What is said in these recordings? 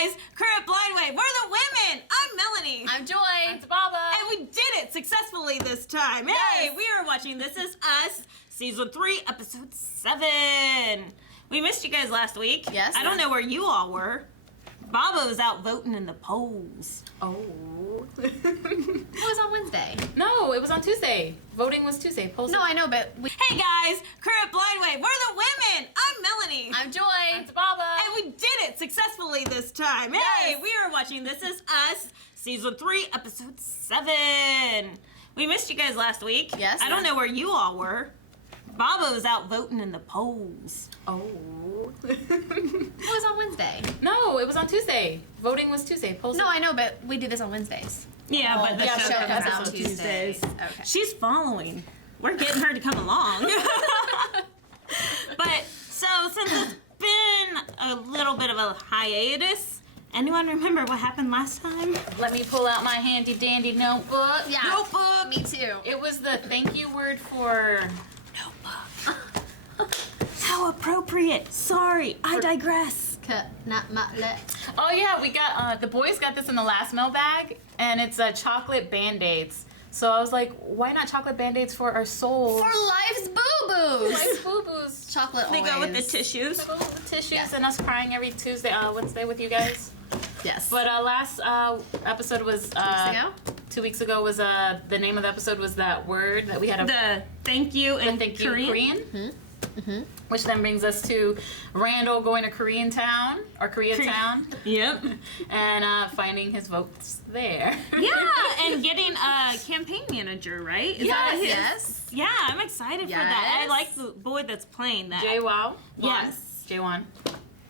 guys, crew at Blindway, we're the women. I'm Melanie. I'm Joy. I'm Dababa. And we did it successfully this time. Yes. Hey, we are watching This Is Us, Season 3, Episode 7. We missed you guys last week. Yes. I don't know where you all were. Baba was out voting in the polls. Oh. It was on Wednesday. No, it was on Tuesday. Voting was Tuesday. Polls. No, I know, but Hey guys, crew at Blindway, we're the women. I'm Melanie. I'm Joy. I'm Dababa. And we did it successfully this time. Yes. Hey, we are watching This Is Us, Season 3, Episode 7. We missed you guys last week. Yes. I don't know where you all were. Baba was out voting in the polls. Oh. It was on Wednesday. No, it was on Tuesday. Voting was Tuesday. Polls. No, I know, but we do this on Wednesdays. Yeah, Oh, but the yeah, show show comes comes out out on Tuesdays. Tuesdays. Okay. She's following. We're getting her to come along. But, so, since it's been a little bit of a hiatus, anyone remember what happened last time? Let me pull out my handy dandy notebook. Yeah. Notebook. Me too. It was the thank you word for. Notebook. How appropriate. Sorry, I digress. Oh yeah, we got the boys got this in the last mailbag, and it's chocolate Band-Aids. So I was like, why not chocolate Band-Aids for our souls? For life's boo-boos. Life's boo-boos. Chocolate They always. go with the tissues. Go with the tissues Yeah. and us crying every Tuesday, Wednesday with you guys. Yes. But last episode was 2 weeks ago? 2 weeks ago was the name of the episode was that word that we had The thank you in thank you Korean. Mm-hmm. which then brings us to Randall going to Koreatown or Koreatown Yep. and finding his votes there. Yeah, and getting a campaign manager, right? Is that what his- Yes. Yeah, I'm excited for that. I Yes. like the boy that's playing that. J-Wow. Yes. J1.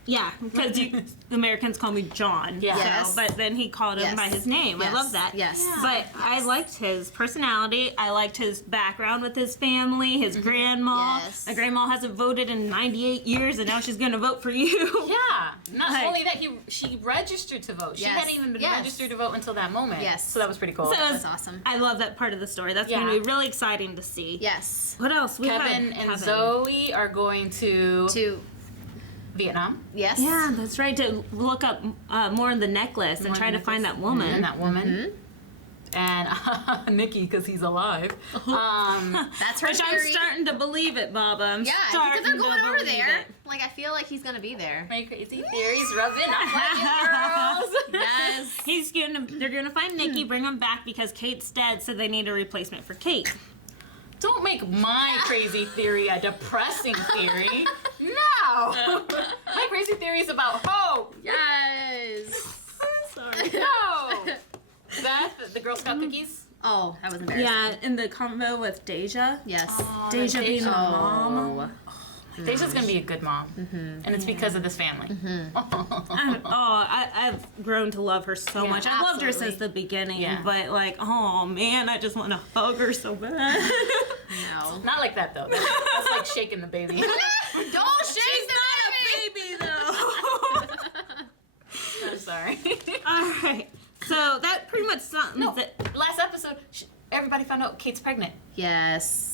Yeah, because the Americans call me John. Yeah. So, Yes. but then he called him Yes. by his name. I Yes. love that. Yes. Yeah. But I liked his personality. I liked his background with his family, his grandma. Yes. My grandma hasn't voted in 98 years, and now she's going to vote for you. Yeah. Not Like- only that, she registered to vote. She Yes. hadn't even been Yes. registered to vote until that moment. Yes. So that was pretty cool. So That's awesome. I love that part of the story. That's Yeah. going to be really exciting to see. Yes. What else? We Kevin had and Zoe are going to To Vietnam. yes. Yeah, that's right. To look up more of the necklace and More try the to find that necklace. woman. And that woman. And Nikki, because he's alive. That's her Which I'm theory. starting to believe it, Baba. I'm Yeah, starting because they're to going over believe there. it. Like I feel like he's gonna be there. My crazy theories rubbing off on you girls. Yes. They're gonna find Nikki, bring him back because Kate's dead, so they need a replacement for Kate. Don't make my crazy theory a depressing theory. No. My crazy theory is about hope. Yes. Sorry. No. Beth, the Girl Scout cookies. Oh, that was embarrassing. Yeah, in the combo with Deja. Yes. Deja being the mom. Oh. Deja's gonna be a good mom, and it's because of this family. I've grown to love her so Yeah, much. I've loved her absolutely. since the beginning, Yeah. but like, oh man, I just want to hug her so bad. No. Not like that though. That's like shaking the baby. Don't shake the Baby though. I'm sorry. All right, so that pretty much sums No, it. last episode, everybody found out Kate's pregnant. Yes.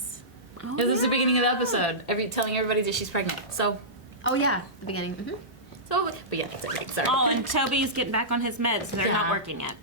It was the beginning of the episode. Telling everybody that she's pregnant. So, Oh yeah, the beginning. but yeah, it's okay. Sorry. Oh, and Toby's getting back on his meds. They're not Yeah. working yet.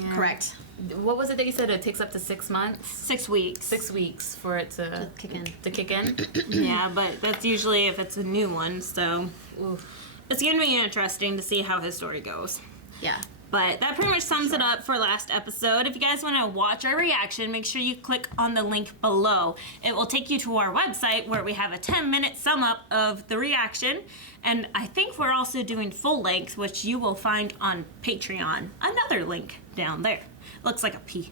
Yeah. Correct. What was it that you said? It takes up to 6 months, 6 weeks. 6 weeks for it to kick in. To kick in. Yeah, but that's usually if it's a new one. So Oof. it's gonna be interesting to see how his story goes. Yeah. But that pretty much sums it up for last episode. If you guys want to watch our reaction, make sure you click on the link below. It will take you to our website where we have a 10-minute sum up of the reaction. And I think we're also doing full length, which you will find on Patreon. Another link down there. Looks like a P.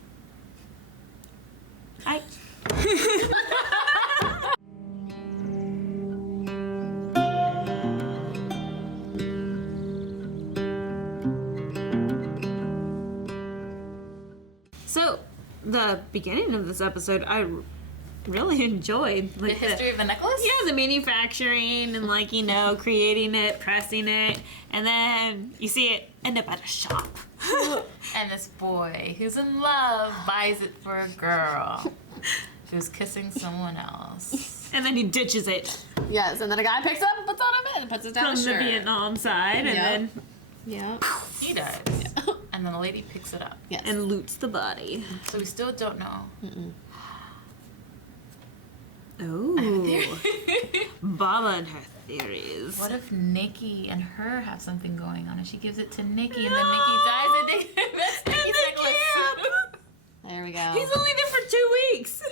So, the beginning of this episode, I really enjoyed. The Like, history of the necklace? yeah, the manufacturing and, like, you know, creating it, pressing it, and then you see it end up at a shop. And this boy who's in love buys it for a girl who's kissing someone else. And then he ditches it Yes, and then a guy picks it up and puts it on him and puts it down from his the shirt. Vietnam side, and Yep. then Yeah. He dies. And then the lady picks it up. Yes. And loots the body. So we still don't know. Oh. Baba and her theories. What if Nikki and her have something going on and she gives it to Nikki and then Nikki dies and that's Nikki's necklace? There we go. He's only there for 2 weeks.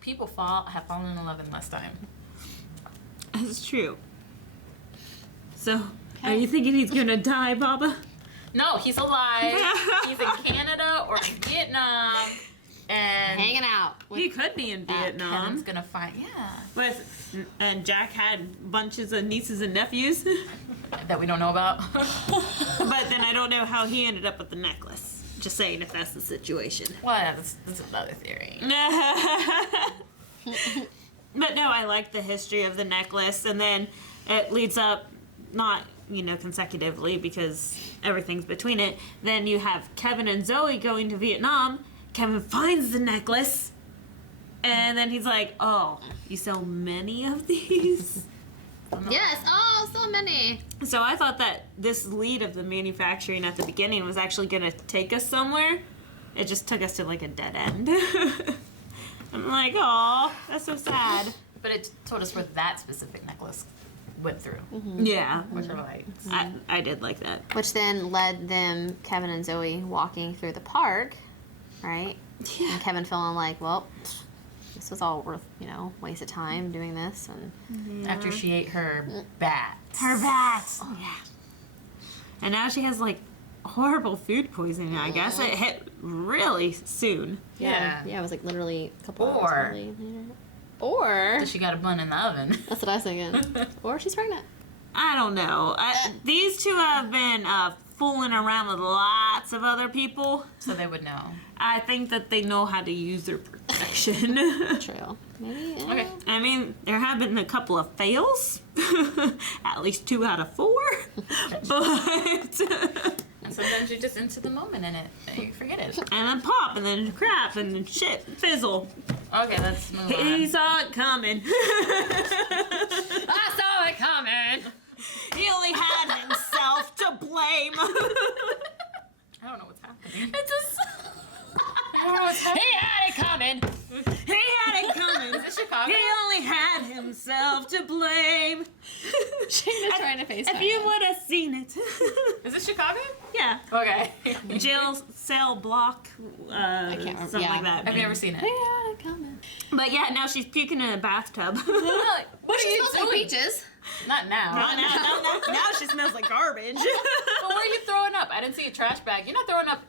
People have fallen in love in less time. That's true. So, are you thinking he's gonna die, Baba? No, he's alive. He's in Canada or in Vietnam. And Hanging out. He could be in Vietnam. Kevin's gonna find, And Jack had bunches of nieces and nephews. that we don't know about. But then I don't know how he ended up with the necklace. Just saying if that's the situation. Well, yeah, that's another theory. But no, I like the history of the necklace, and then it leads up, not, consecutively because everything's between it. Then you have Kevin and Zoe going to Vietnam. Kevin finds the necklace, and then he's like, oh, you sell many of these? Yes. Oh, so many. So I thought that this lead of the manufacturing at the beginning was actually going to take us somewhere. It just took us to like a dead end. I'm like, oh, that's so sad. But it told us where that specific necklace went through. Yeah. Which are lights. I did like that. Which then led them, Kevin and Zoe, walking through the park, right? Yeah. And Kevin feeling like, well, this was all worth, waste of time doing this. And After she ate her bats. Her bats. Yeah. And now she has like horrible food poisoning, I guess. It hit really soon. Yeah. Yeah, it was like literally a couple Or- hours later. Or, She got a bun in the oven. that's what I was thinking. Or she's pregnant. I don't know. These two have been fooling around with lots of other people. So they would know. I think that they know how to use their protection. True. Maybe. Okay. I mean, there have been a couple of fails. At least 2 out of 4. But... And sometimes you're just into the moment in it and you forget it. and then pop, and then crap, and then shit, fizzle. Okay, let's move on. He saw it coming. I saw it coming. He only had himself to blame. I don't know what's happening. It's I don't know what's happening. He had it coming. he had it coming. Is this Chicago? He only had himself to blame. Shayna's trying to face If you would have seen it. Is this Chicago? Yeah. Okay. Jail cell block, can't remember. something Yeah. like that. I've never seen it. He had it coming. But yeah, now she's puking in a bathtub. What are you Smells like doing? peaches. Not now. now she smells like garbage. But where are you throwing up? I didn't see a trash bag. You're not throwing up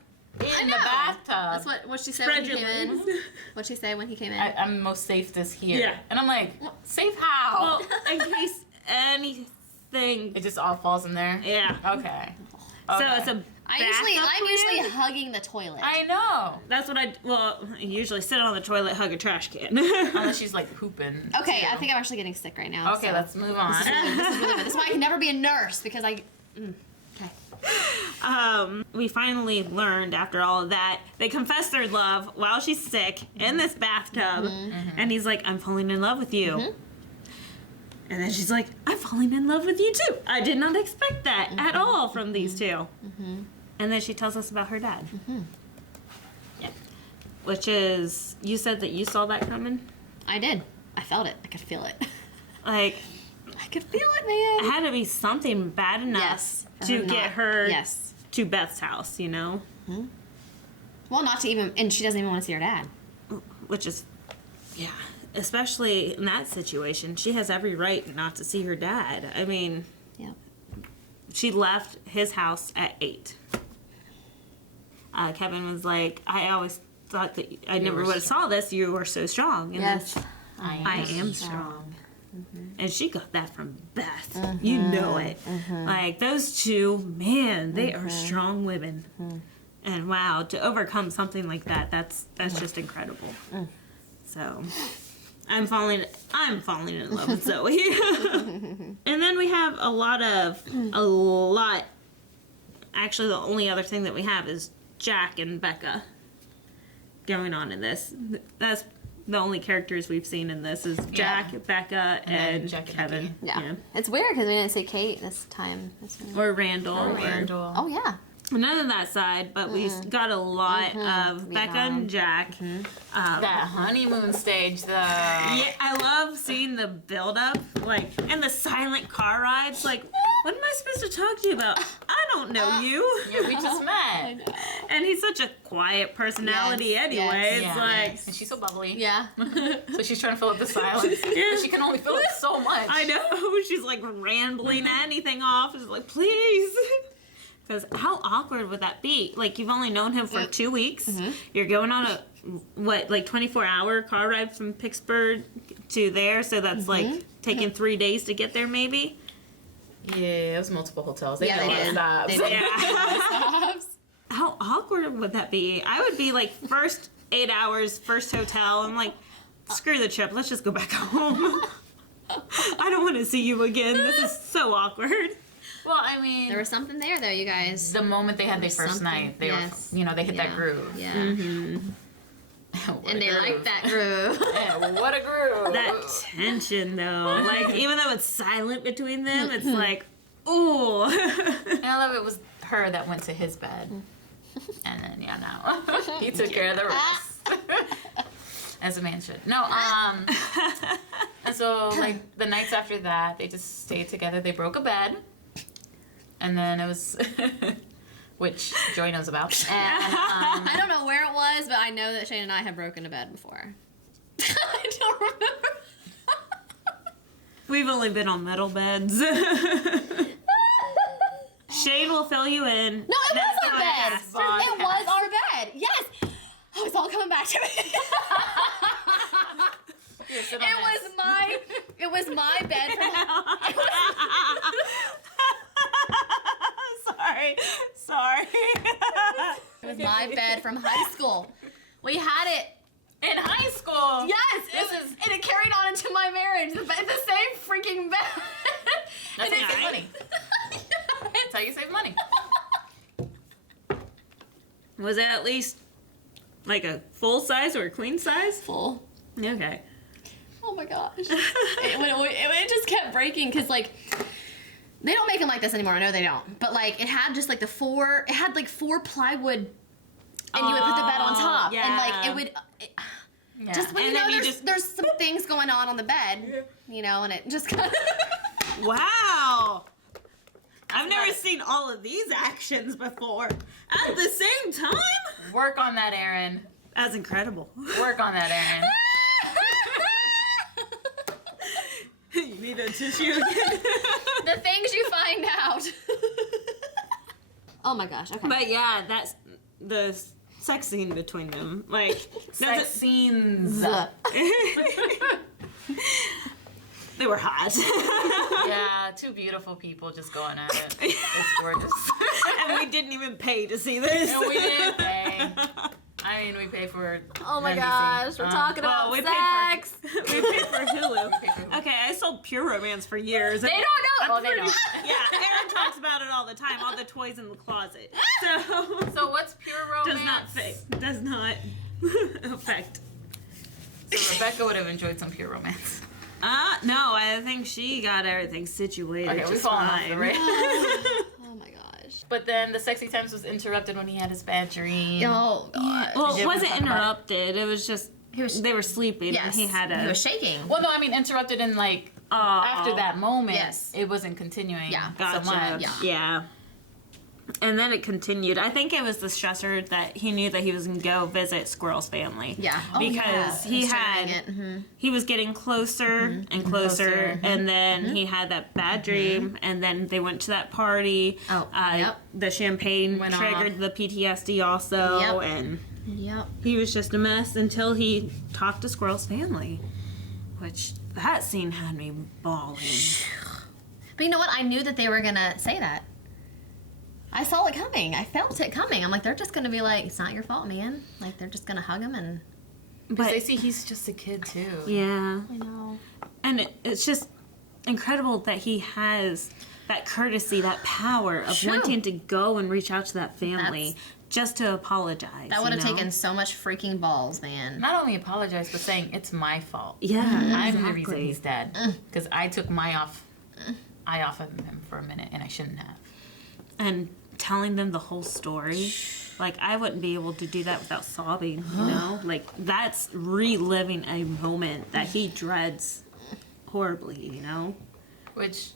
in the bathtub. That's what she said Spread when he your came in. legs. What'd she say when he came in? I'm most safest here. Yeah. And I'm like, safe how? Well, in case anything. It just all falls in there? Yeah. Okay. So it's a. I'm bathtub usually plan? hugging the toilet. I know. That's what I usually sit on the toilet, hug a trash can. Unless she's like pooping. Okay, too. I think I'm actually getting sick right now. Okay, so. let's move on. This is really weird. This is why I can never be a nurse because I. Okay. We finally learned after all of that, they confess their love while she's sick in this bathtub. And he's like, I'm falling in love with you. And then she's like, I'm falling in love with you too. I did not expect that at all from these two. And then she tells us about her dad. Yeah. Which is, you said that you saw that coming? I did. I felt it. I could feel it. Like, I could feel it, it man. had to be something bad enough Yes. to get her Yes. to Beth's house, you know? Well, not to even, and she doesn't even want to see her dad. Which is, yeah, especially in that situation, she has every right not to see her dad. I mean, Yep. she left his house at 8. Kevin was like, I always thought that I never were would have saw this. You were so strong. And Yes. I am strong. And she got that from Beth. You know it. Like, those two, man, they are strong women. And wow, to overcome something like that, that's just incredible. So, I'm falling in love with Zoe. And then we have a lot. Actually, the only other thing that we have is Jack and Becca going on in this. That's the only characters we've seen in this is Jack, Becca, and Jack and Kevin. Yeah. It's weird because we didn't see Kate this time. Or Randall. Oh, yeah. None of that side, but we got a lot of Becca and Jack. That honeymoon stage, though. Yeah, I love seeing the build-up, like, and the silent car rides. Like, what am I supposed to talk to you about? I don't know you. Yeah, we just met. And he's such a quiet personality anyway. It's like... And she's so bubbly. Yeah. So she's trying to fill up the silence. But she can only fill it so much. I know. She's like rambling anything off. It's like, please. Because how awkward would that be? Like, you've only known him for 2 weeks. You're going on a, 24-hour car ride from Pittsburgh to there. So that's like taking 3 days to get there, maybe. Yeah, it was multiple hotels. They Yeah, did they a lot of did. stops. They did. Yeah. How awkward would that be? I would be like, first 8 hours, first hotel. I'm like, screw the trip. Let's just go back home. I don't want to see you again. This is so awkward. Well, I mean, There was something there, though, you guys. the moment they had their first something. night, they Yes. were, they hit that groove. Yeah. What And a they groove. liked that groove. Yeah, what a groove. That tension, though. Like, even though it's silent between them, it's like, ooh. And I love it was her that went to his bed. And then, now he took care of the rest. As a man should. No, and so, like, the nights after that, they just stayed together. They broke a bed. And then it was, which Joy knows about. And, I don't know where it was, but I know that Shane and I have broken a bed before. I don't remember. We've only been on metal beds. Shane will fill you in. No, it was our bed. Yes, podcast. It was our bed. Yes. Oh, it's all coming back to me. Here, sit on this. It was my bed. Sorry. It was my bed from high school. We had it. In high school. Yes, and it carried on into my marriage. The same freaking bed. That's And how you save Right. money. That's how you save money. Was it at least like a full size or a queen size? Full. Okay. Oh my gosh. it just kept breaking because, like, they don't make them like this anymore. I know they don't. But, like, it had just, like, four plywood, and you would put the bed on top. yeah. And, like, it would... Yeah. Just when And you then know you there's, just- there's some things going on the bed, and it just kind of... Wow. I've never seen all of these actions before at the same time. Work on that, Aaron. That's incredible. Work on that, Aaron. You need a tissue again. The things you find out. Oh my gosh, okay. But yeah, that's the sex scene between them. Like, Sex scenes. they were hot. Yeah, two beautiful people just going at it. It's gorgeous. And we didn't even pay to see this. And we didn't pay. I mean, we pay for. Oh my NBC. gosh, we're talking about we sex. paid for Hulu. Okay, I sold Pure Romance for years. They don't know. Oh, they don't. Yeah, Aaron talks about it all the time. All the toys in the closet. So So what's pure romance? does not affect. So Rebecca would have enjoyed some pure romance. No, I think she got everything situated. Okay, we just fallen off fine. the rails. Oh my gosh. But then the sexy times was interrupted when he had his bad dream. Oh god. Well, Did it you wasn't talk about it? interrupted. It was just they were sleeping. Yes. And he had a. He was shaking. Well, no, I mean interrupted in like Oh. after that moment. Yes. It wasn't continuing. Yeah. Gotcha. So much. Yeah. And then it continued. I think it was the stressor that he knew that he was going to go visit Squirrel's family. Yeah. Because he had, he was getting closer and closer, and then he had that bad dream, and then they went to that party. Oh, yep. The champagne Went triggered the PTSD also, Yep. and Yep. he was just a mess until he talked to Squirrel's family, which that scene had me bawling. But you know what? I knew that they were gonna say that. I saw it coming. I felt it coming. I'm like, they're just gonna be like, it's not your fault, man. Like, they're just gonna hug him and. Because But they see he's just a kid too. yeah. I know. And it's just incredible that he has that courtesy, that power of Sure. wanting to go and reach out to that family just to apologize. That would have taken so much freaking balls, man. Not only apologize, but saying it's my fault. Yeah, I'm the reason he's dead because I took my eye off of him for a minute, and I shouldn't have. And telling them the whole story. Like, I wouldn't be able to do that without sobbing, you know? Like, that's reliving a moment that he dreads horribly, you know? Which,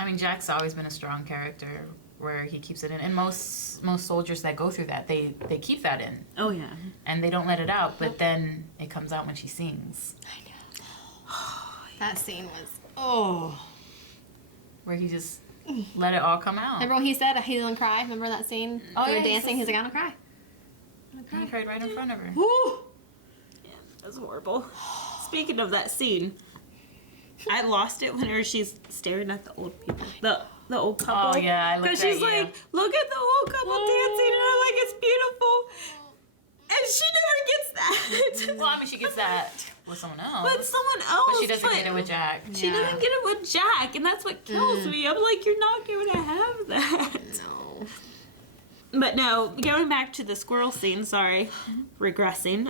I mean, Jack's always been a strong character where he keeps it in. And most soldiers that go through that, they keep that in. Oh, yeah. And they don't let it out, but then it comes out when she sings. I know. That scene was, Where he just let it all come out. Remember when he said he's gonna cry? Remember that scene? Oh, They were yeah, dancing. He's like, I'm gonna cry. And he cried right in front of her. Woo! Yeah, that's horrible. Speaking of that scene, I lost it whenever she's staring at the old people. The old couple. Oh, yeah, I looked Because at she's you. like, look at the old couple dancing, and I'm like, it's beautiful. And she never gets that. Well, I mean, she gets that with someone else. But someone else. But she doesn't get it with Jack. She doesn't get it with Jack, and that's what kills me. I'm like, you're not going to have that. No. But no, going back to the squirrel scene, sorry, regressing.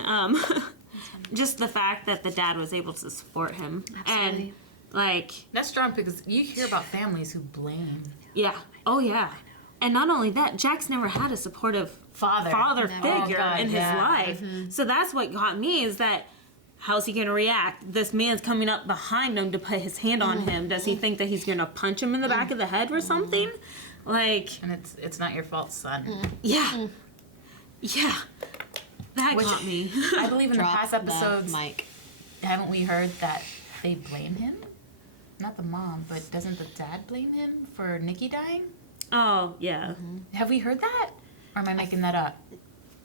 Just the fact that the dad was able to support him. Absolutely. And, like, That's strong because you hear about families who blame yeah. Oh, yeah. And not only that, Jack's never had a supportive father figure Oh, God, in his yeah. life. So that's what got me is that how's he going to react? This man's coming up behind him to put his hand on him. Does he think that he's going to punch him in the back of the head or something? Like, And it's not your fault, son. yeah. Yeah. That Which- got me. I believe in the past episodes, Mike. haven't we heard that they blame him? Not the mom, but doesn't the dad blame him for Nikki dying? Oh, yeah. Have we heard that? Or am I making that up?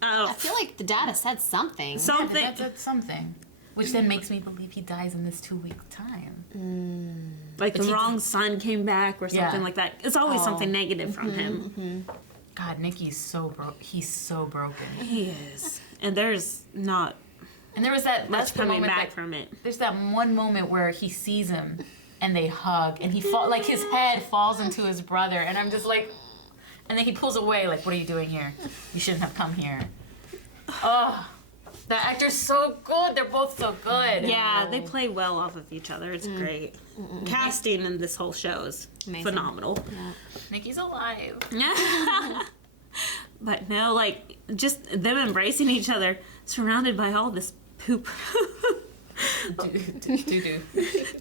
Oh, I feel like the dad has said something. Yeah, something. that's something. Which then makes me believe he dies in this 2 week time. Like But the he wrong son came back or something Yeah. like that. It's always something negative from him. God, Nikki's so broke. He's so broken. He is. And there's not And there was that's much the coming moment back that, from it. There's that one moment where he sees him and they hug and he like his head falls into his brother and I'm just like, and then he pulls away like, what are you doing here? You shouldn't have come here. Oh, the actor's so good. They're both so good. Yeah, they play well off of each other. It's great. Casting in this whole show is Amazing. phenomenal. Nikki's alive. But no, like, just them embracing each other, surrounded by all this poop. Do-do-do.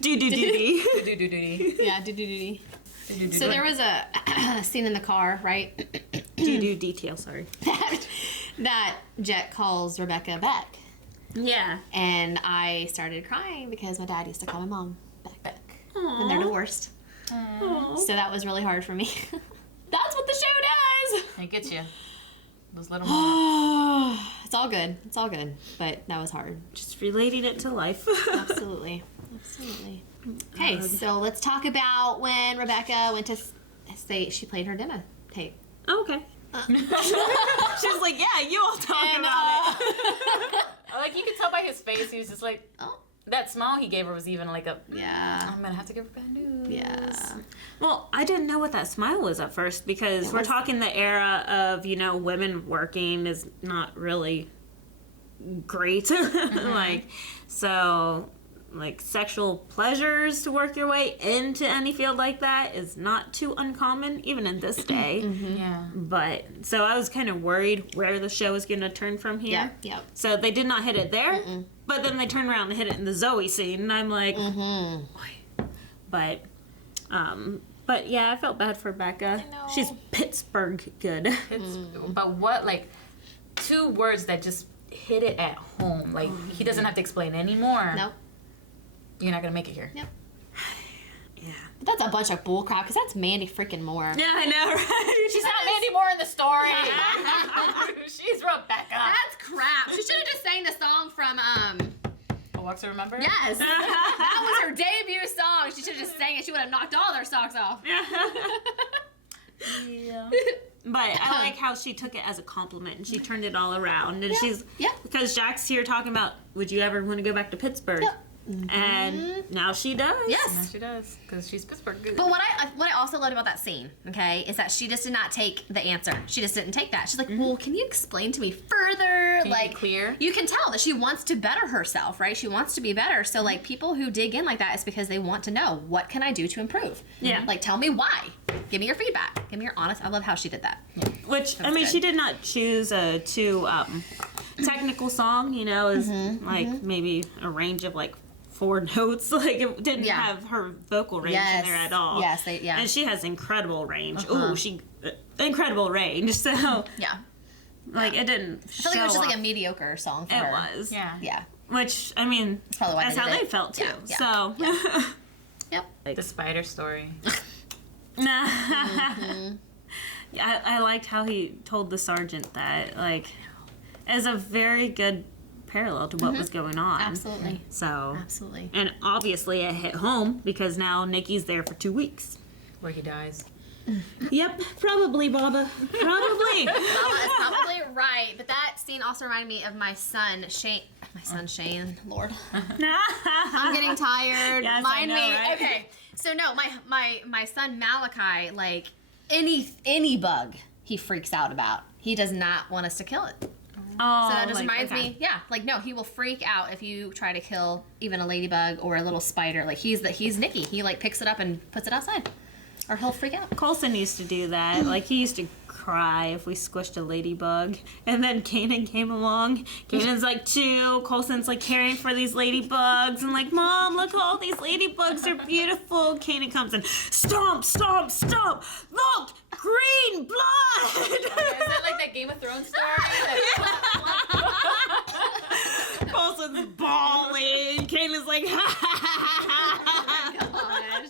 Do-do-do-dee. Do-do-do-do. Yeah, So there was a scene in the car, right? Do-do detail, sorry. that Jet calls Rebecca back. Yeah. And I started crying because my dad used to call my mom back. And they're Aww. divorced. Aww. So that was really hard for me. That's what the show does! It gets you. Those little moments. It's all good. It's all good. But that was hard. Just relating it to life. Absolutely. Absolutely. Okay, so let's talk about when Rebecca went to say she played her demo tape. Okay. She was like, yeah, you all talk about it. Like you could tell by his face, he was just like, Oh, that smile he gave her was even like a, yeah. I'm gonna have to give her bad news. Yeah. Well, I didn't know what that smile was at first because we're talking the era of, you know, women working is not really great. Like, so, like, sexual pleasures to work your way into any field like that is not too uncommon, even in this day. Yeah. But, so I was kind of worried where the show was going to turn from here. Yep. So they did not hit it there, but then they turned around and hit it in the Zoe scene, and I'm like, boy. But yeah, I felt bad for Becca. I know. She's Pittsburgh good. But what, like, 2 words that just hit it at home. Like, he doesn't have to explain anymore. Nope. You're not gonna make it here. Yep. Yeah. But that's a bunch of bullcrap because that's Mandy freaking Moore. Yeah, I know, right? She's not Mandy Moore in the story. She's Rebecca. That's crap. She should have just sang the song from A Walk to Remember? Yes. That was her debut song. She should have just sang it. She would have knocked all their socks off. Yeah. But I like how she took it as a compliment and she turned it all around. And she's, Yeah. because Jack's here talking about, would you ever want to go back to Pittsburgh? Yeah. And now she does. Yes. Yeah, she does, because she's Pittsburgh. But what I also loved about that scene, okay, is that she just did not take the answer. She just didn't take that. She's like, well, can you explain to me further? Can you like, be clear? You can tell that she wants to better herself, right? She wants to be better. So, like, people who dig in like that is because they want to know, what can I do to improve? Yeah. Like, tell me why. Give me your feedback. Give me your honest. I love how she did that. Which, I mean, good. she did not choose a too technical song, you know, is like maybe a range of like 4 notes. Like, it didn't Yeah. have her vocal range in there at all. Yes, And she has incredible range. Incredible range. So, Yeah. like, it didn't I feel like it was just like a mediocre song for It her. was. Yeah. Yeah. Which, I mean, That's probably why that's they how did they it. felt too. Yeah, So, Yep. The spider story. nah. Yeah, I liked how he told the sergeant that, like, as a very good parallel to what was going on. Absolutely. So, Absolutely. and obviously it hit home because now Nikki's there for 2 weeks. Where he dies. Yep, probably, Baba. Probably. Mama is probably right, but that scene also reminded me of my son Shane. My son Shane, Lord, I'm getting tired. Yes, I Mind know, me. right? Okay, so no, my son Malachi, like any bug he freaks out about. He does not want us to kill it. Oh, So that just like, reminds okay. me, yeah, like no, he will freak out if you try to kill even a ladybug or a little spider. Like he's Nicky. He like picks it up and puts it outside, or he'll freak out. Colson used to do that. Like, he used to cry if we squished a ladybug. And then Kanan came along. Kanan's like 2. Colson's like caring for these ladybugs. And like, Mom, look, all these ladybugs are beautiful. Kanan comes and stomp, stomp, stomp. Look, green blood. Is that like that Game of Thrones story? Colson's bawling. Kanan's like,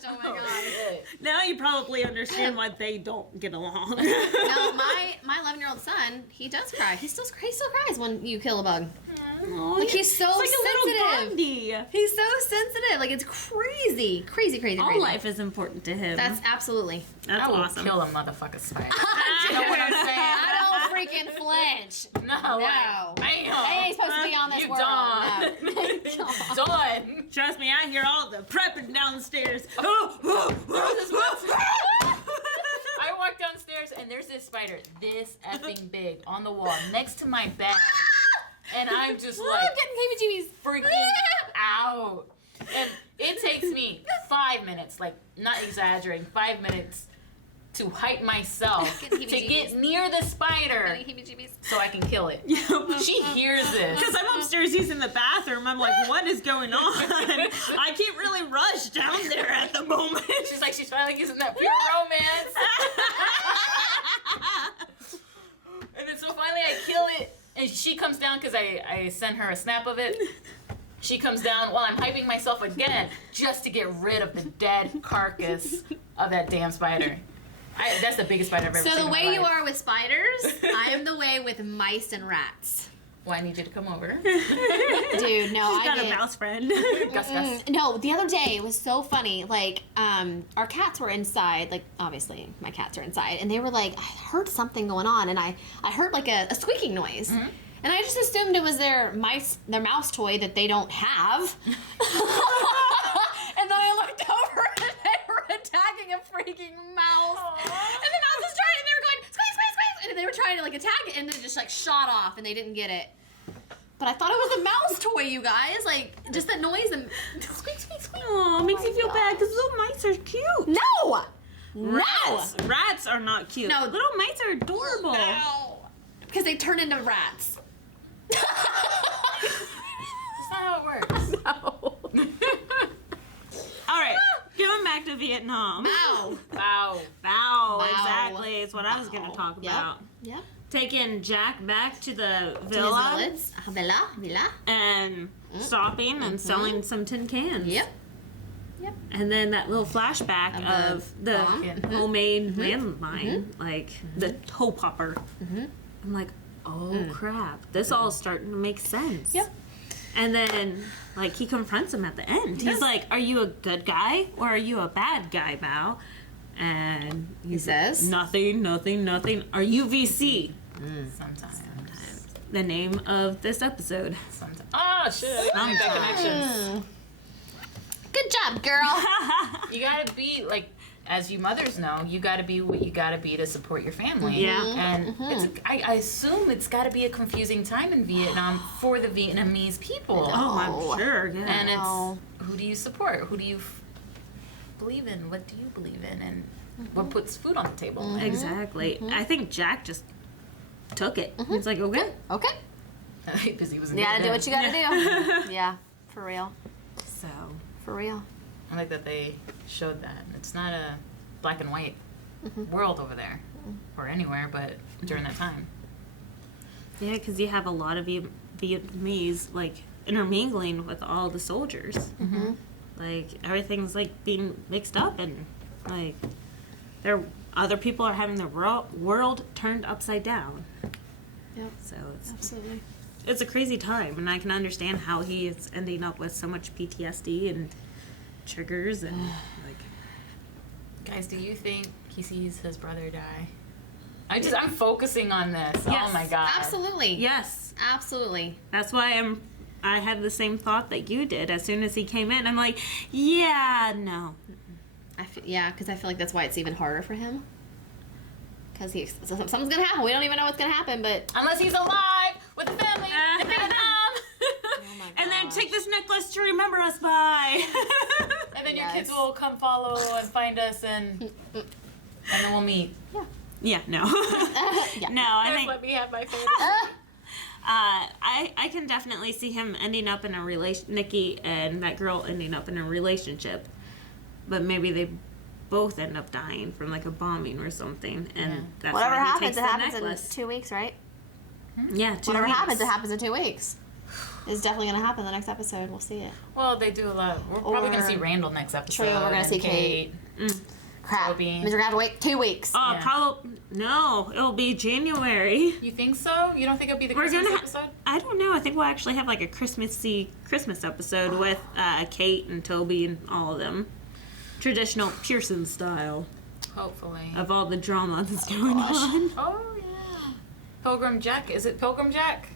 Oh my gosh. now you probably understand why they don't get along. No, my 11-year-old son, he does cry. He still cries when you kill a bug. Aw, Like he's so it's like a little sensitive. Gandhi. He's so sensitive. Like it's crazy. All life is important to him. That's absolutely. That's I will awesome. kill a motherfucking spider. You know what I'm saying? I don't freaking flinch. No. No. Bam. I ain't supposed to be on this You world. done. Done. Trust me, I hear all the prepping downstairs. I walk downstairs and there's this spider this effing big on the wall next to my bed. And I'm just I'm like getting heebie-jeebies. freaking out. And it takes me 5 minutes, like not exaggerating, 5 minutes to hype myself Getting to heebie-jeebies. get near the spider Getting heebie-jeebies. so I can kill it. She hears this. Because I'm upstairs using the bathroom. I'm like, what is going on? I can't really rush down there at the moment. She's like, she's finally using that pure romance. And then so finally I kill it, and she comes down because I send her a snap of it. She comes down while I'm hyping myself again just to get rid of the dead carcass of that damn spider. That's the biggest spider I've ever seen. So the in my way you life. are with spiders, I am the way with mice and rats. Well, I need you to come over. Dude, no, Got I a get. mouse friend. Gus, Gus. No, the other day it was so funny. Like, our cats were inside. Like, obviously, my cats are inside, and they were like, I heard something going on, and I heard like a squeaking noise, and I just assumed it was their mouse toy that they don't have. And then I looked over, and they were attacking a freaking mouse, and the mouse was trying, and they were going squeak, squeak, squeak, and they were trying to like attack it, and then it just like shot off, and they didn't get it. But I thought it was a mouse toy, you guys. Like, just that noise and squeak, squeak, squeak. Aw, makes you feel bad because little mice are cute. No! Rats are not cute. No. Little mice are adorable. No! Because they turn into rats. That's not how it works. No. All right, going back to Vietnam. Ow. Wow. Bow, Bow. exactly. It's what I was going to talk Yep. about. Yep. Taking Jack back to the To villa his villa. and stopping and selling some tin cans. Yep. And then that little flashback Of of the the bomb. homemade landmine, like the toe popper. I'm like, oh crap, this all starting to make sense. Yep. And then, like, he confronts him at the end. He's like, are you a good guy or are you a bad guy, Bao? And He says, nothing. Are you VC? Sometimes. The name of this episode. Sometimes. Oh, shit. I didn't make that connection. Good job, girl. You gotta be like, as you mothers know, you gotta be what you gotta be to support your family. Yeah. And I assume it's gotta be a confusing time in Vietnam for the Vietnamese people. Oh, I'm sure. Yeah. And it's, who do you support? Who do you believe in? What do you believe in? And what puts food on the table? Exactly. I think Jack just took it. He's like, okay. Okay. Because he was You gotta do what you gotta do. Yeah, for real. So. For real. I like that they showed that. It's not a black and white world over there. Or anywhere, but during that time. Yeah, because you have a lot of Vietnamese, like, intermingling with all the soldiers. Like, everything's, like, being mixed up, and, like, other people are having their world turned upside down. Yep. So Absolutely. it's a crazy time, and I can understand how he is ending up with so much PTSD and triggers and, like... Guys, do you think he sees his brother die? I'm focusing on this. Yes. Oh my god. Absolutely. Yes. Absolutely. That's why I had the same thought that you did. As soon as he came in, I'm like, yeah, no. Because I feel like that's why it's even harder for him. Because something's gonna happen. We don't even know what's gonna happen, but Unless he's alive with the family in Vietnam. oh my And then gosh. take this necklace to remember us by. And then your Yes. kids will come follow and find us and then we'll meet. Yeah, no. Yeah. No, I Guys, think let me have my favorite. I can definitely see him ending up in a Nikki and that girl ending up in a relationship, but maybe they both end up dying from like a bombing or something, and that's Whatever why he happens, takes it the happens necklace. in 2 weeks, right? Yeah, 2 Whatever weeks. happens, it happens in 2 weeks. It's definitely gonna happen the next episode. We'll see it. Well, they do a lot. We're probably going to see Randall next episode. True, we're gonna and see Kate. Crap. Toby. Means we're gonna have to wait 2 weeks. Oh, Yeah. probably no. It'll be January. You think so? You don't think it'll be the We're Christmas gonna. episode? I don't know. I think we'll actually have like a Christmas episode with Kate and Toby and all of them, traditional Pearson style Hopefully. of all the drama that's going on. Oh, yeah. Pilgrim Jack. Is it Pilgrim Jack?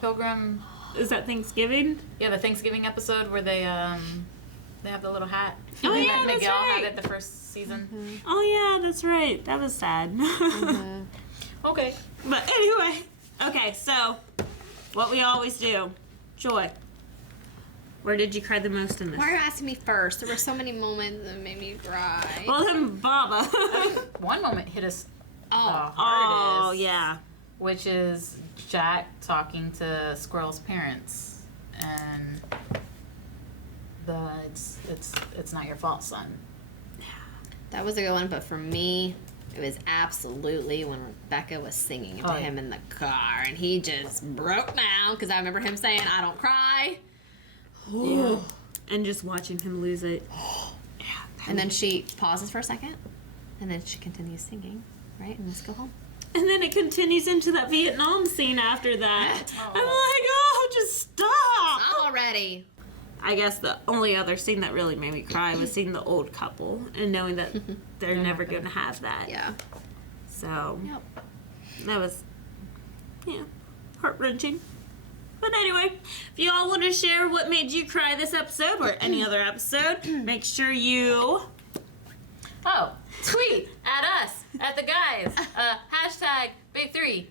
Pilgrim... Is that Thanksgiving? Yeah, the Thanksgiving episode where they have the little hat. Oh, That yeah, that's Miguel right. had it the first season. Oh yeah, that's right. That was sad. Okay. But anyway, okay. So, what we always do, Joy. Where did you cry the most in this? Why are you asking me first? There were so many moments that made me cry. Well, then, Baba. One moment hit us the Oh. hardest. Oh yeah. Which is Jack talking to Squirrel's parents, and it's not your fault, son. That was a good one, but for me, it was absolutely when Rebecca was singing it to Oh, yeah. him in the car, and he just broke down because I remember him saying, "I don't cry." Yeah. And just watching him lose it. And then she pauses for a second, and then she continues singing, right? And let's go home. And then it continues into that Vietnam scene after that. Oh. I'm like, oh, just stop. Stop already. I guess the only other scene that really made me cry was seeing the old couple and knowing that they're never going to have that. Yeah. So Yep. that was, yeah, heart-wrenching. But anyway, if you all want to share what made you cry this episode or any other episode, make sure you... Oh, tweet at us, at the guys. Hashtag Big3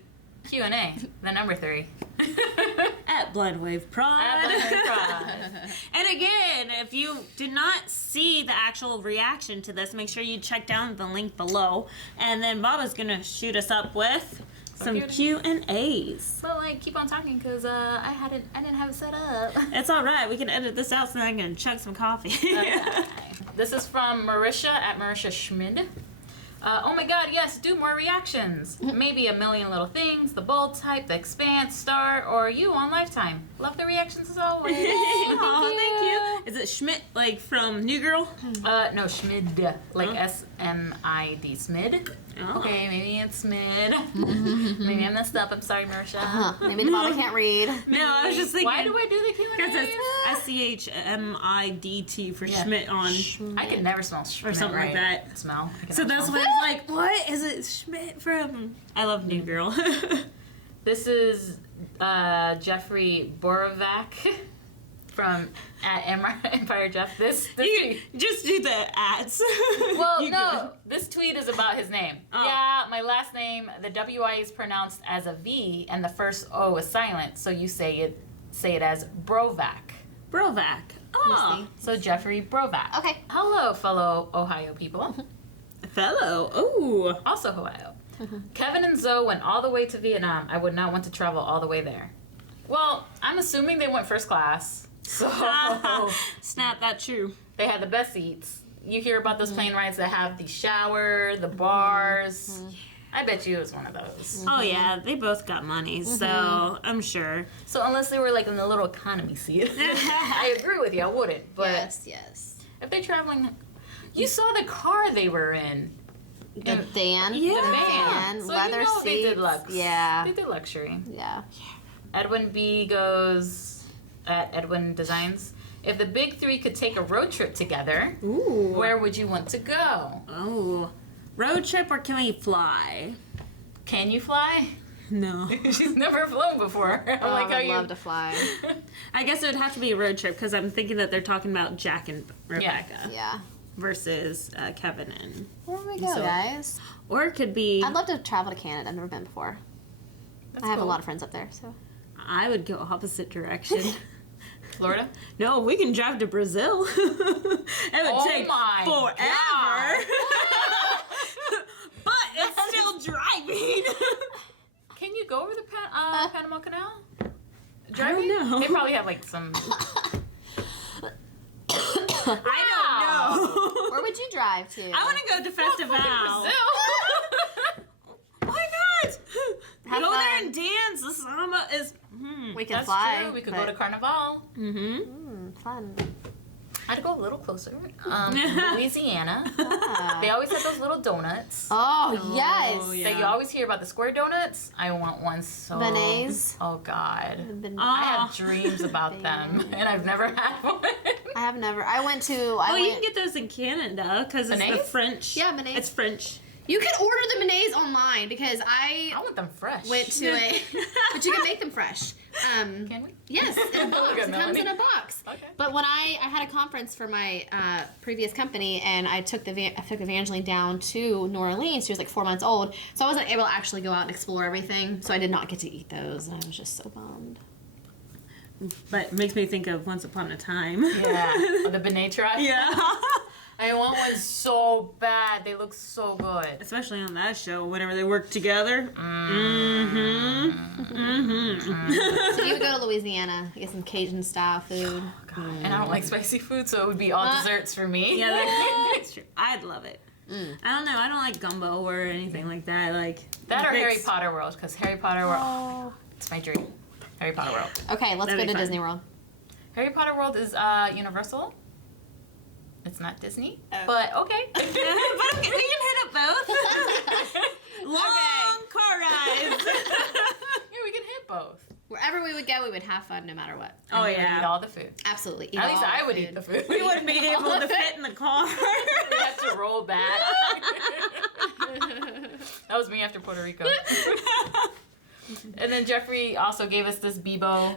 Q&A, the number 3. At Blind Wave Prod. At Blind Wave Prod. And again, if you did not see the actual reaction to this, make sure you check down the link below. And then Baba's going to shoot us up with some Q&As. But like, keep on talking because I didn't have it set up. It's all right. We can edit this out so that I can chug some coffee. Okay. This is from Marisha at Marisha Schmid. Oh my god, yes, do more reactions. Maybe A Million Little Things, The Bold Type, The Expanse, Star, or you on Lifetime. Love the reactions as always. Aw, thank you. Is it Schmidt, like from New Girl? No, Schmid, like S-M-I-D, Smid. Oh. Okay, maybe it's Smid. Maybe I messed up. I'm sorry, Marisha. Maybe the mama can't read. No, I was just thinking. Why do I do the Because Q&A? it's SCHMIDT for Yeah. Schmidt on. I can never smell Schmidt Or something like right. that. Smell. I can So never that's smell. why I was like, what is it Schmidt from? I love New Girl. This is Jeffrey Borovac. from at Empire Jeff. This You just do the ads. well, You no, this tweet is about his name. Oh. Yeah, my last name, the WI is pronounced as a V, and the first O is silent, so you say it as Brovac. Brovac. Oh, Misty. So Jeffrey Brovac. Okay. Hello, fellow Ohio people. fellow. Oh. Also Ohio. Kevin and Zoe went all the way to Vietnam. I would not want to travel all the way there. Well, I'm assuming they went first class, so Snap that true. they had the best seats. You hear about those plane rides that have the shower, the bars. I bet you it was one of those. Oh yeah, they both got money, so I'm sure. So unless they were like in the little economy seat, I agree with you. I wouldn't. But Yes. if they're traveling, you saw the car they were in. The van. Yeah. The van. And So leather you know seats. they did lux. Yeah. They did luxury. Yeah. Edwin B goes at Edwin Designs. If the big three could take a road trip together, Ooh. where would you want to go? Oh. Road trip or can we fly? Can you fly? No. She's never flown before. I'm like, I are would you? love to fly. I guess it would have to be a road trip because I'm thinking that they're talking about Jack and Rebecca Yeah. versus Kevin and. Where do we go, So- guys? Or it could be. I'd love to travel to Canada. I've never been before. That's I have cool. a lot of friends up there, so. I would go opposite direction. Florida. No, we can drive to Brazil. It would take my forever. But it's still driving. Can you go over the Panama Canal? I don't know. They probably have like some. I don't know. Where would you drive to? I want to go to Festival. Brazil. Why not? Have go there fun. and dance. The samba is. We can That's fly. true. We could go to Carnival. Fun. I'd go a little closer. Louisiana. Ah. They always have those little donuts Oh, yes. Oh, yeah. that you always hear about, the square donuts. I want one so. Beignets. Oh God. Been- I Oh. have dreams about them, and I've never had one. I have never. I went to. Oh, I you went, can get those in Canada because it's the Beignets? French. Yeah, beignets. It's French. You can order the beignets online because I want them fresh. went to a. But you can make them fresh. Can we? Yes, in a box. Look at It comes in Melanie. a box. Okay. But when I had a conference for my previous company, and I took Evangeline down to New Orleans. She was like 4 months old, so I wasn't able to actually go out and explore everything. So I did not get to eat those, and I was just so bummed. But it makes me think of Once Upon a Time. Yeah. Oh, the beignet try. Yeah. I want one so bad. They look so good. Especially on that show, whenever they work together. So you would go to Louisiana, get some Cajun style food. And I don't like spicy food, so it would be all desserts for me. Yeah, that's true. I'd love it. I don't know. I don't like gumbo or anything like that. I like That or mixed. Harry Potter World, because Harry Potter World, Oh. it's my dream. Harry Potter World. Okay, let's That'd go be to fun. Disney World. Harry Potter World is Universal. It's not Disney, Oh. but okay. But okay, we can hit up both. Long car rides. Yeah, we can hit both. Wherever we would go, we would have fun no matter what. Oh, And we would yeah. eat all the food. Absolutely. Eat At least all I the would food. eat the food. We wouldn't be able to fit in the car. We have to roll back. That was me after Puerto Rico. And then Jeffrey also gave us this Bebo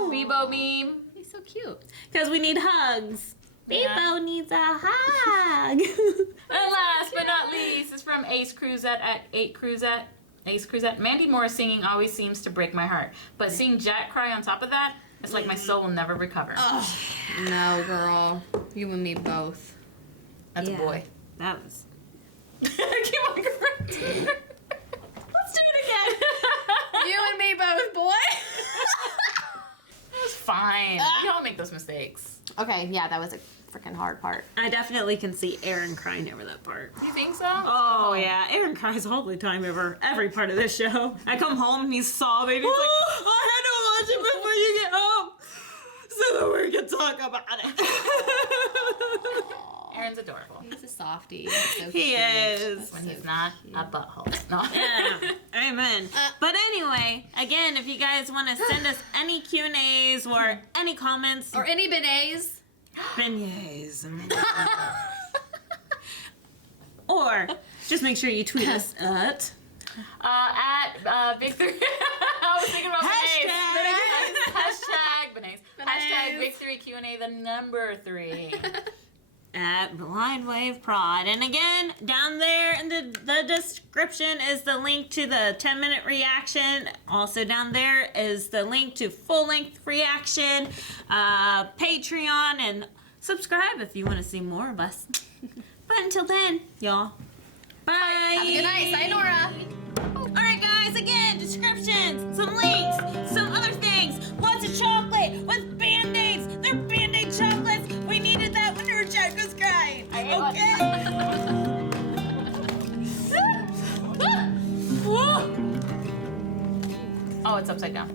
meme. He's so cute. Because we need hugs. Yeah. Bebo needs a hug. And last but not least, is from Ace Cruzette at 8 Cruzette. Ace Cruzette. Mandy Moore's singing always seems to break my heart. But seeing Jack cry on top of that, it's like my soul will never recover. Oh, no, girl. You and me both. That's Yeah. a boy. That was. Keep on correcting. Let's do it again. You and me both, boy. It was fine. We all make those mistakes. Okay, yeah, that was a freaking hard part. I definitely can see Aaron crying over that part. Do you think so? Oh yeah, Aaron cries all the time over every part of this show. I come home and he's sobbing. He's like, I had to watch it before you get home, so that we can talk about it. Aaron's adorable. He's a softie. He's so He cute. is. When he's not a butthole. No. Yeah. Amen. But anyway, again, if you guys want to send us any Q&As or any comments, Or any beignets. beignets, or just make sure you tweet us at At Big Three. I was thinking about Hashtag. beignets. Hashtag beignets. Hashtag Q&A the number 3. At Blind Wave Prod. And again, down there in the description is the link to the 10-minute reaction. Also down there is the link to full-length reaction, Patreon, and subscribe if you want to see more of us. But until then, y'all, bye. Have a good night. Sayonara. Alright guys, again, descriptions, some links, some other things. Lots of chocolate with Band-Aids. They're Band-Aid chocolates. We needed that when our Jack was crying. Okay? Oh, it's upside down.